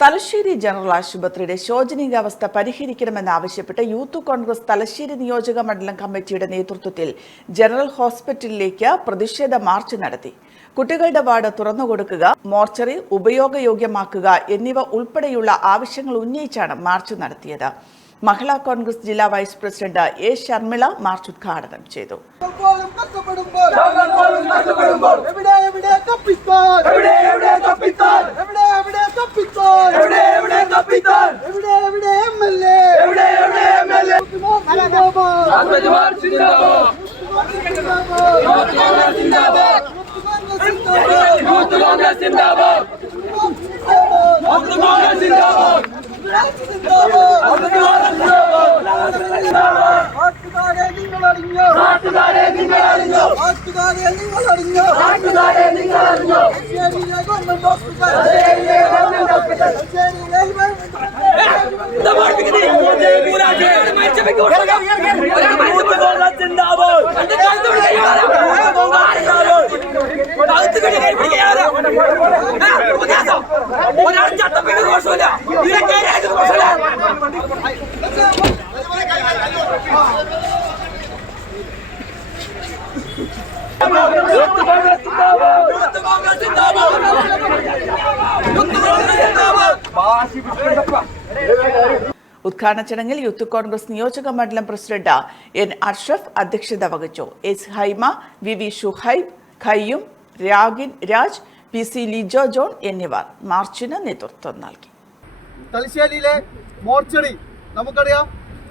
Thalassery general ആശുപത്രിയുടെ ശോചനീയാവസ്ഥ പരിഹരിക്കണമെന്നാവശ്യപ്പെട്ട് യൂത്ത് കോൺഗ്രസ് തലശ്ശേരി നിയോജക മണ്ഡലം കമ്മിറ്റിയുടെ നേതൃത്വത്തിൽ ജനറൽ ഹോസ്പിറ്റലിലേക്ക് പ്രതിഷേധ മാർച്ച് നടത്തി കുട്ടികളുടെ വാർഡ് തുറന്നുകൊടുക്കുക മോർച്ചറി ഉപയോഗയോഗ്യമാക്കുക എന്നിവ ഉൾപ്പെടെയുള്ള ആവശ്യങ്ങൾ ഉന്നയിച്ചാണ് മാർച്ച് നടത്തിയത് മഹിളാ കോൺഗ്രസ് ജില്ലാ vice president A Sharmila March ഉദ്ഘാടനം ചെയ്തു എ രാജ്കുമാർ സിന്ദാബാദ് യൂത്ത് കോൺഗ്രസ് സിന്ദാബാദ് യൂത്ത് കോൺഗ്രസ് സിന്ദാബാദ് യൂത്ത് കോൺഗ്രസ് സിന്ദാബാദ് യൂത്ത് കോൺഗ്രസ് സിന്ദാബാദ് നാട്ടുകാരെ നിങ്ങൾ അറിഞ്ഞോ നാട്ടുകാരെ നിങ്ങൾ അറിഞ്ഞോ നാട്ടുകാരെ നിങ്ങൾ അറിഞ്ഞോ നാട്ടുകാരെ നിങ്ങൾ അറിഞ്ഞോ തലശ്ശേരിയിലെ ഗവൺമെന്റ് ഹോസ്പിറ്റൽ തലശ്ശേരിയിലെ ഗവൺമെന്റ് ഹോസ്പിറ്റൽ ഒരാൾ ചട്ടപ്പിന് ദോഷമില്ല ഇതൊക്കെ ദോഷമില്ല വാശി ഉദ്ഘാടന ചടങ്ങിൽ യൂത്ത് കോൺഗ്രസ് നിയോജക മണ്ഡലം പ്രസിഡന്റ് എൻ അഷ്റഫ് അധ്യക്ഷത വഹിച്ചു. S Haima V V Shuhaib Khayyum Ragin Raj P C Lijo John എന്നിവർ മാർച്ചിന് നേതൃത്വം നൽകി. തലശ്ശേരിയിലെ മോർച്ചറി നമുക്കറിയാം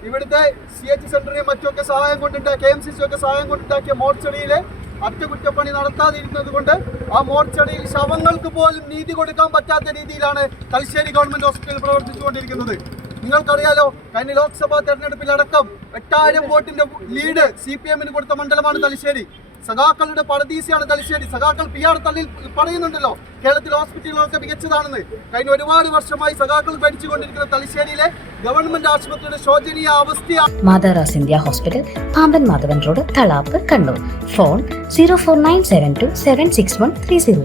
ഇവിടുത്തെ സി എച്ച് സെന്ററിയും മറ്റുമൊക്കെ സഹായം കൊണ്ടുണ്ടാ കെ എം സി സി ഒക്കെ സഹായം കൊണ്ടുണ്ടാക്കിയ മോർച്ചറിയിലെ അറ്റകുറ്റപ്പണി നടത്താതിരുന്നത് കൊണ്ട് ആ മോർച്ചറിയിൽ ശവങ്ങൾക്ക് പോലും നീതി കൊടുക്കാൻ പറ്റാത്ത രീതിയിലാണ് തലശ്ശേരി ഗവൺമെന്റ് ഹോസ്പിറ്റൽ പ്രവർത്തിച്ചുകൊണ്ടിരിക്കുന്നത്. നിങ്ങൾക്കറിയാലോ കഴിഞ്ഞ ലോക്സഭാ തെരഞ്ഞെടുപ്പിലടക്കം എട്ടായിരം വോട്ടിന്റെ ലീഡ് സി പി എമ്മിന് കൊടുത്ത മണ്ഡലമാണ് തലശ്ശേരി. സഖാക്കളുടെ പടദീസയാണ് തലശ്ശേരി. സഖാക്കൾ പി ആർ തള്ളിൽ പറയുന്നുണ്ടല്ലോ കേരളത്തിലെ ഹോസ്പിറ്റലുകളൊക്കെ മികച്ചതാണെന്ന്. കഴിഞ്ഞ ഒരുപാട് വർഷമായി സഖാക്കൾ ഭരിച്ചുകൊണ്ടിരിക്കുന്ന തലശ്ശേരിയിലെ ഗവൺമെന്റ് ആശുപത്രിയുടെ ശോചനീയ അവസ്ഥയാണ് മാതാറാസ് India hospital Pamban Madhavan road Thalap Kannur. Phone zero four nine seven two seven six one three zero